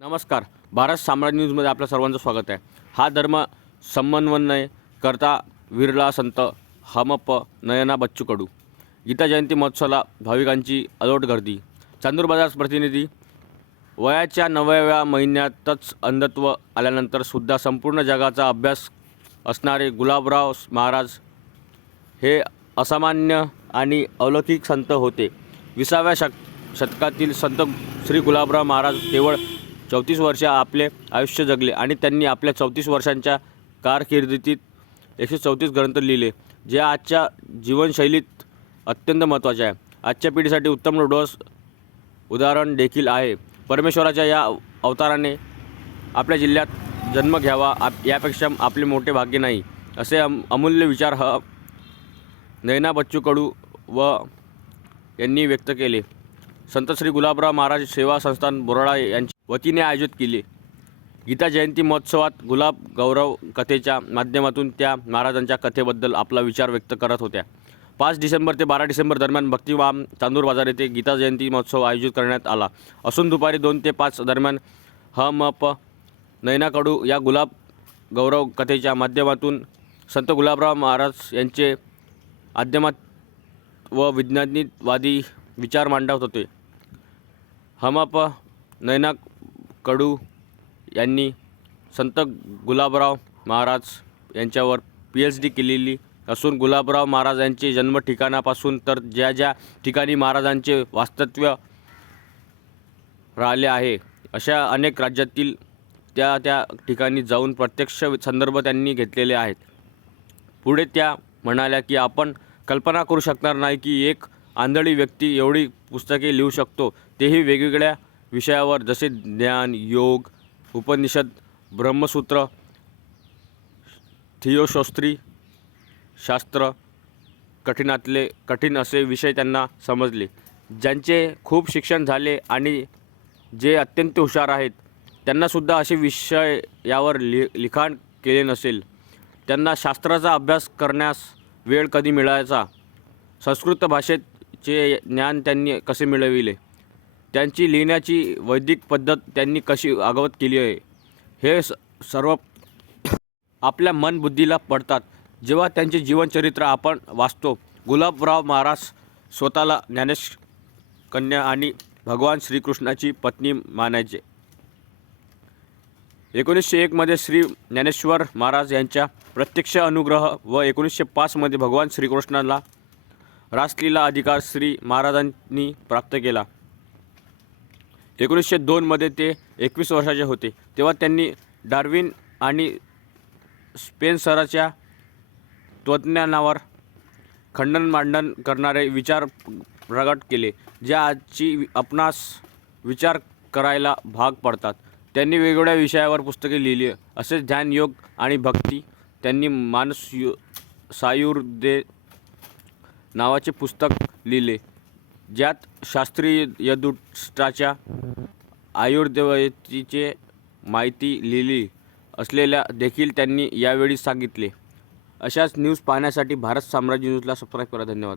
नमस्कार. भारत साम्राज्य न्यूजमध्ये आपलं सर्वांचं स्वागत आहे. हा धर्म समन्वय करता विरला संत हमप नयना बच्चू कडू गीता जयंती महोत्सवाला भाविकांची अलोट गर्दी. चांदूर बाजार प्रतिनिधी वयाच्या नवव्या महिन्यातच अंधत्व आल्यानंतर सुद्धा संपूर्ण जगाचा अभ्यास असणारे गुलाबराव महाराज हे असामान्य आणि अलौकिक संत होते. विसाव्या शक शतकातील संत श्री गुलाबराव महाराज केवळ चौतीस वर्ष आपले आयुष्य जगले आणि त्यांनी आपल्या चौतीस वर्षांच्या कारकिर्दीत एकशे चौतीस ग्रंथ लिहिले जे आजच्या जीवनशैलीत अत्यंत महत्त्वाचे आहे. आजच्या पिढीसाठी उत्तम डोस उदाहरण देखील आहे. परमेश्वराच्या या अवताराने आपल्या जिल्ह्यात जन्म घ्यावा आप यापेक्षा आपले मोठे भाग्य नाही असे अम अमूल्य विचार ह नैना बच्चू कडू व यांनी व्यक्त केले. संत श्री गुलाबराव महाराज सेवा संस्थान बोराडा यांची वतीने आयोजित केले. गीता जयंती महोत्सवात गुलाब गौरव कथेच्या माध्यमातून त्या महाराजांच्या कथेबद्दल आपला विचार व्यक्त करत होत्या. पाच डिसेंबर ते बारा डिसेंबर दरम्यान भक्तिवाम चांदूर बाजार येथे गीता जयंती महोत्सव आयोजित करण्यात आला. असून दुपारी दोन ते पाच दरम्यान ह म प नैनाकडू या गुलाब गौरव कथेच्या माध्यमातून संत गुलाबराव महाराज यांचे आद्यमात व विज्ञानिकवादी विचार मांडवत होते. हमप नैना कडू यांनी संत गुलाबराव महाराज यांच्यावर पी एच डी केलेली असून गुलाबराव महाराज यांचे जन्म ठिकाणापासून तर ज्या ज्या ठिकाणी महाराजांचे वास्तव्य राहिले आहे अशा अनेक राज्यातील त्या त्या ठिकाणी जाऊन प्रत्यक्ष संदर्भ त्यांनी घेतलेले आहेत. पुढे त्या म्हणाल्या की आपण कल्पना करू शकणार नाही की एक आंधळी व्यक्ती एवढी पुस्तके लिहू शकतो. तेही वेगवेगळ्या विषयावर जसे ज्ञान योग उपनिषद ब्रह्मसूत्र थिओशास्त्री शास्त्र कठीणातले कठीण असे विषय त्यांना समजले. ज्यांचे खूप शिक्षण झाले आणि जे अत्यंत हुशार आहेत त्यांनासुद्धा असे विषय यावर लि लिखाण केले नसेल. त्यांना शास्त्राचा अभ्यास करण्यास वेळ कधी मिळायचा? संस्कृत भाषेचे ज्ञान त्यांनी कसे मिळविले? त्यांची लिहिण्याची वैदिक पद्धत त्यांनी कशी आगवत केली आहे हे स सर्व आपल्या मन बुद्धीला पडतात. जेव्हा त्यांचे जीवनचरित्र आपण वाचतो गुलाबराव महाराज स्वतःला ज्ञानेश कन्या आणि भगवान श्रीकृष्णाची पत्नी मानायचे. एकोणीसशे एकमध्ये श्री ज्ञानेश्वर महाराज यांच्या प्रत्यक्ष अनुग्रह व एकोणीसशे पाचमध्ये भगवान श्रीकृष्णाला रासलीला अधिकार श्री महाराजांनी प्राप्त केला. एकोणीसशे दोनमध्ये ते एकवीस वर्षाचे होते. तेव्हा त्यांनी डार्विन आणि स्पेन्सराच्या त्वज्ञानावर खंडन मांडन करणारे विचार प्रगट केले जे आजची आपणास विचार करायला भाग पडतात. त्यांनी वेगवेगळ्या विषयावर पुस्तके लिहिली असे ध्यान योग आणि भक्ती त्यांनी मानस यु सायुर्दे नावाचे पुस्तक लिहिले. ज्यात शास्त्रीय यदुष्टाच्या आयुर्वेदाची माहिती लिहिली असलेल्या देखील त्यांनी यावेळी सांगितले. अशाच न्यूज पाहण्यासाठी भारत साम्राज्य न्यूजला सबस्क्राईब करा. धन्यवाद.